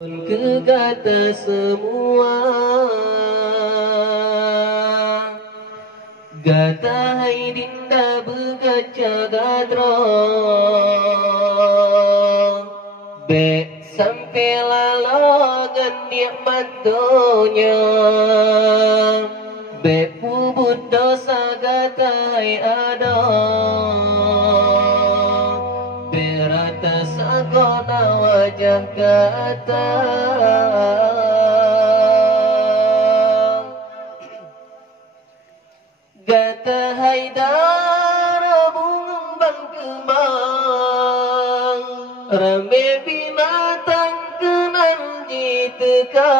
Ke kata semua gata hai dinda berkaca gadro be sampai lalagan nikmat dunia be pubut dosa gata hai ada berata sagona wajah gata gata haidar bungung bang kembang rame binatang kenan jiteka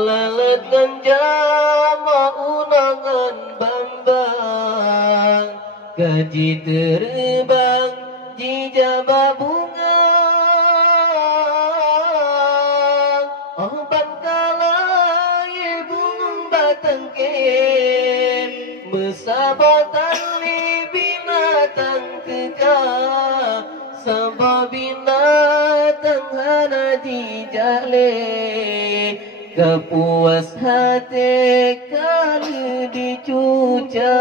lalat ganjama unangan bambang gaji terbang jijaba bunga obat kalai bungung batang ken mesabatan li binatang teka sabab binatang hana dijale kepuas hati kali dicuca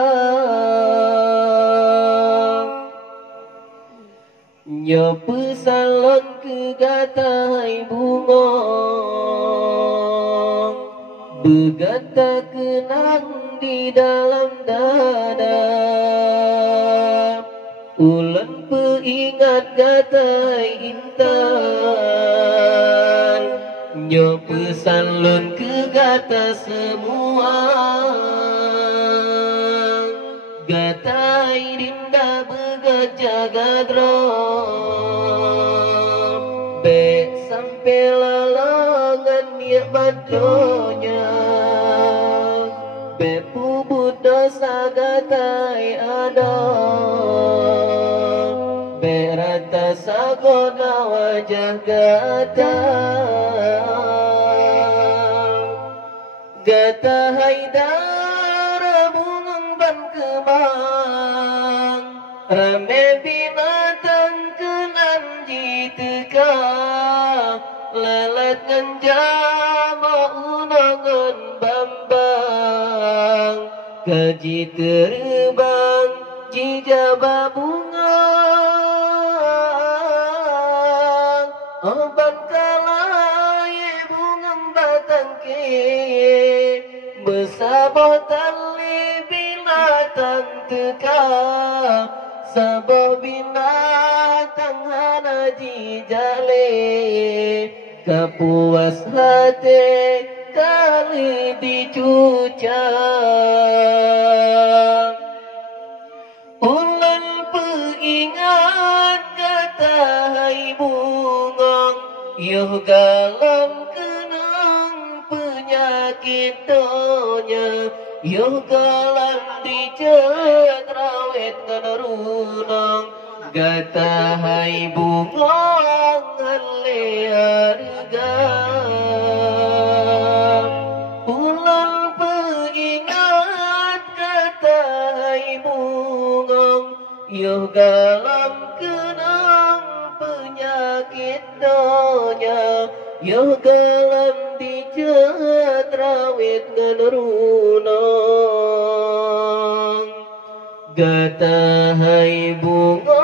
nyopu salon ke gatai bunga begata kenang di dalam dada ulan peingat gatai intan nyopu salon ke gata semua gatai dinda begaja be sampai lalangan nikmat dunia be pubut dosa gatai ada be rata sagona wajah gata gata haidar bungung ban kembang rame binatang kenan jiteka lalat nganjama unangan bambang gaji terbang jijaba bunga obat kalai bungang batang ke besaboh tali binatang teka sabah binatang hana jijale kepuas hati kali dicuca ulan peingat kata hai bungong yuh galam kenang penyakit dunia yuh galam dicet rawet kenarunang gata hai bungong hale harga ulan peingat kata hai bungong yuh galam kenang penyakit dunia yuh galam dicet rawet kenarunang gata hai bunga